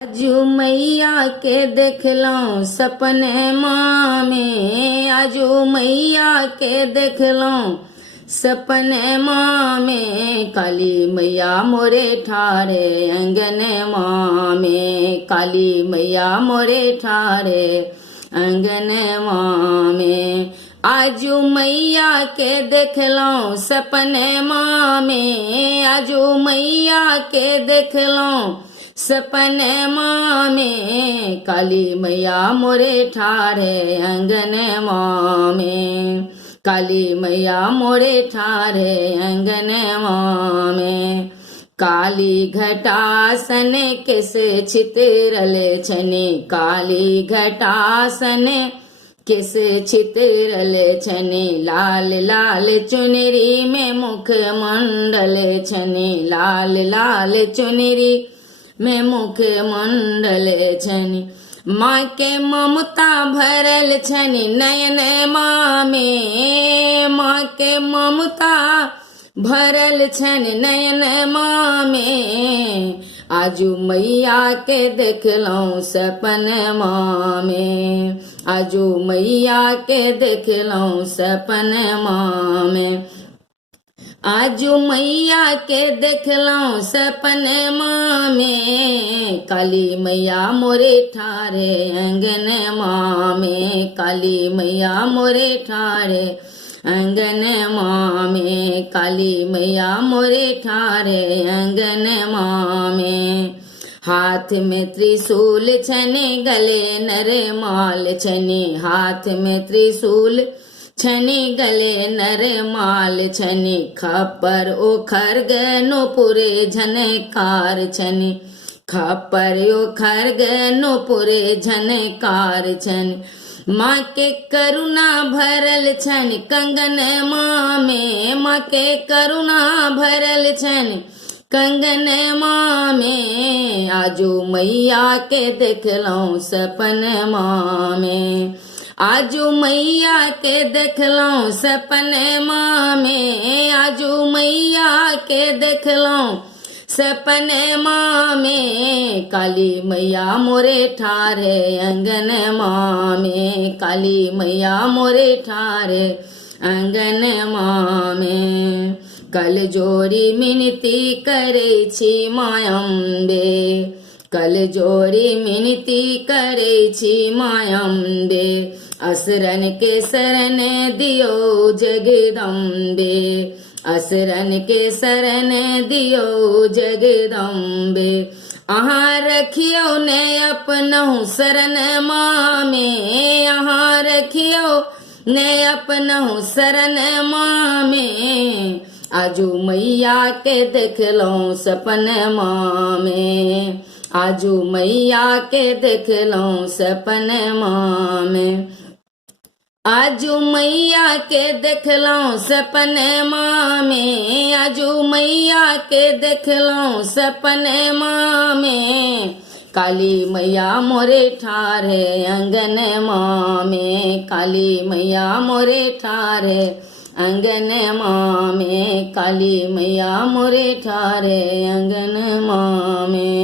आजू मैया के देखलौं सपने माँ में, आजू मैया के देखलौं सपने माँ में। काली मैया मोरे ठारे अंगने माँ में, काली मैया मोरे ठारे अंगने माँ में। आजू मैया के देखलौं सपने माँ में, आजू मैया के देखलौं सपने माँ में। काली मैया मोरे ठारे अंगने माँ में, काली मैया मोरे ठारे अंगने माँ में। काली घटासन किस छितरले छने, काली घटासन किस छितरले छने। लाल लाल चुनरी में मुख मंडल छने, लाल लाल चुनरी में मुख मंडल छनि। माँ के ममता भरल छनि नयन माँ में, माँ के ममता भरल छनि नयन माँ में। आजू मैया के देखलौं सपन माँ में, आजू मैया के देखलौं सपन माँ में। आजू मैया के देखलौं सपने माँ में। काली मैया मोरे ठारे अंगने माँ में, काली मैया मोरे ठारे अंगने माँ में, काली मैया मोरे ठारे अंगने माँ में। हाथ में त्रिशूल छने गले नर माल छने, हाथ में त्रिशूल छनी गले नर माल छनी। खप्पर ओ खरग नूपुरे झनकार छनी, खप्पर ओ खरग नूपुरे झनकार छनी। माँ के करुणा भरल छन कंगन माँ में, माँ के करुणा भरल छन कंगन माँ में। आजू मैया के देखलौं सपन माँ में, आजू मैया के देखलौं सपने माँ में, आजू मैया के देखलौं सपने माँ में। काली मैया मोरे ठारे अंगन माँ में, काली मैया मोरे ठारे अंगन माँ में। कल जोरी मिनती करे छी माँ अम्बे, कल जोरी मिनती करे छी माँ अम्बे। असरन के शरण दियो जगदम्बे, असरन के शरण दियो जगदम्बे। अहाँ रखियो ने अपनहु शरण माँ में, अहाँ रखियो ने अपनहु शरण माँ में। आजू मैया के देखलौं सपन माँ में, आजू मैया के देखलौं सपन माँ में। आजू मैया के देखलौं सपने माँ में, आजू मैया के देखलौं सपने माँ में। काली मैया मोरे ठारे अंगन माँ में, काली मैया मोरे ठारे अंगन माँ में, काली मैया मोरे ठारे अंगन माँ में।